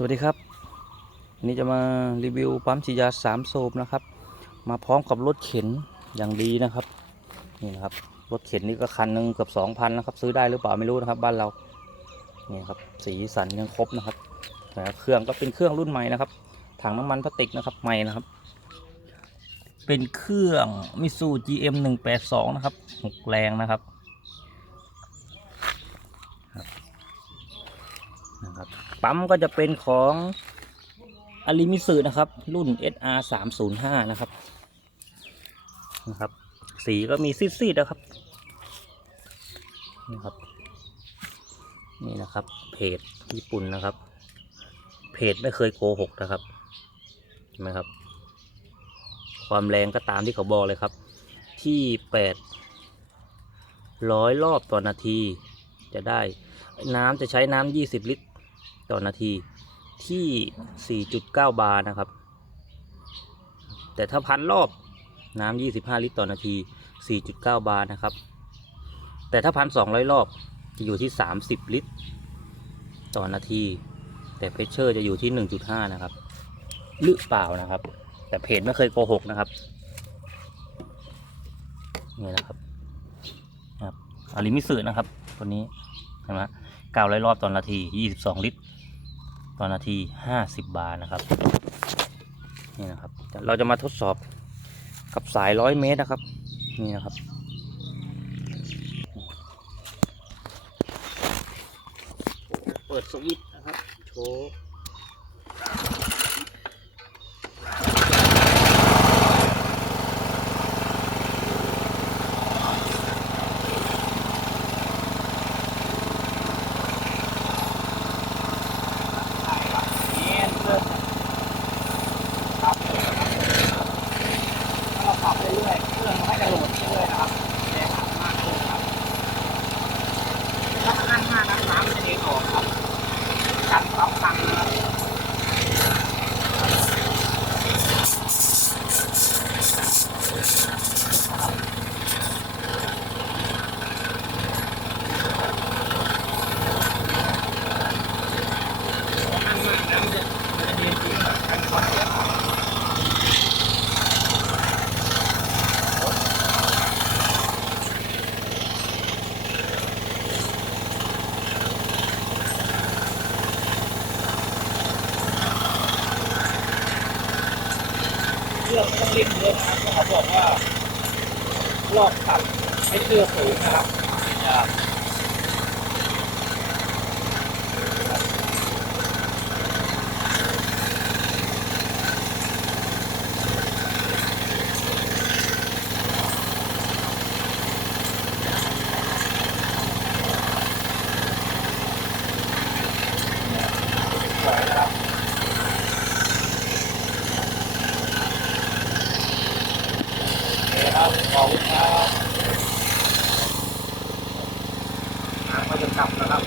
สวัสดีครับวันนี้จะมารีวิวปั๊มฉีดยาสามโซบนะครับ มาพร้อมกับรถเข็นอย่างดีนะครับนี่นะครับรถเข็นนี่ก็คันหนึ่งเกือบสองพันนะครับ ซื้อได้หรือเปล่าไม่รู้นะครับบ้านเรานี่ครับสีสันยังครบนะครับแต่เครื่องก็เป็นเครื่องรุ่นใหม่นะครับถังน้ำมันพลาสติกนะครับใหม่นะครับ เป็นเครื่องมิซู GM 182นะครับหกแรงนะครับนะครับ ปั๊มก็จะเป็นของอลิมิสึนะครับ รุ่น SR 3 0 5นะครับนะครับ สีก็มีซีดๆนะครับนี่ครับ นี่นะครับ เพจญี่ปุ่นนะครับ เพจไม่เคยโกหกนะครับเห็นไหมครับ ความแรงก็ตามที่เขาบอกเลยครับ ที่แปดร้อยรอบต่อนาทีจะได้น้ำจะใช้น้ำ20ลิตร ต่อนาทีที่ 4.9 บาร์นะครับ แต่ถ้าพันรอบน้ำ25 ลิตรต่อนาที 4.9 บาร์นะครับ แต่ถ้าพันสองรอบจะอยู่ที่ 30 ลิตร ต่อนาที แต่เพชเชอร์จะอยู่ที่ 1.5 นะครับหรือเปล่านะครับ แต่เพจไม่เคยโกหกนะครับนี่นะครับครับอาริมิสึนะครับ ตัวนี้เห็นไหม 900 รอบต่อนาที 22 ลิตร ต่อนาที 50 บาร์นะครับ นี่นะครับ เราจะมาทดสอบกับสาย 100 เมตรนะครับ นี่นะครับ เปิดสวิตช์นะครับ โชว์นี่เริ่มครับเราปรับเรื่อยๆเครื่องให้กระโดดเรื่อยๆนะครับแรงมากขึ้นครับถ้าอั้นมากนะน้ำมันจะเด้งออกครับกันปั๊บพังนะครับอั้นมากน้ำจะมันจะเด้งจริงกันคอนเสียครับ เลือกต้องเล่นเยอะนะครับเขาบอกว่ารอบตัดให้เลือกสูงนะครับจะสวยนะครับโอเคครับขอบคุณครับน้ำ ก็จะกลับนะครับ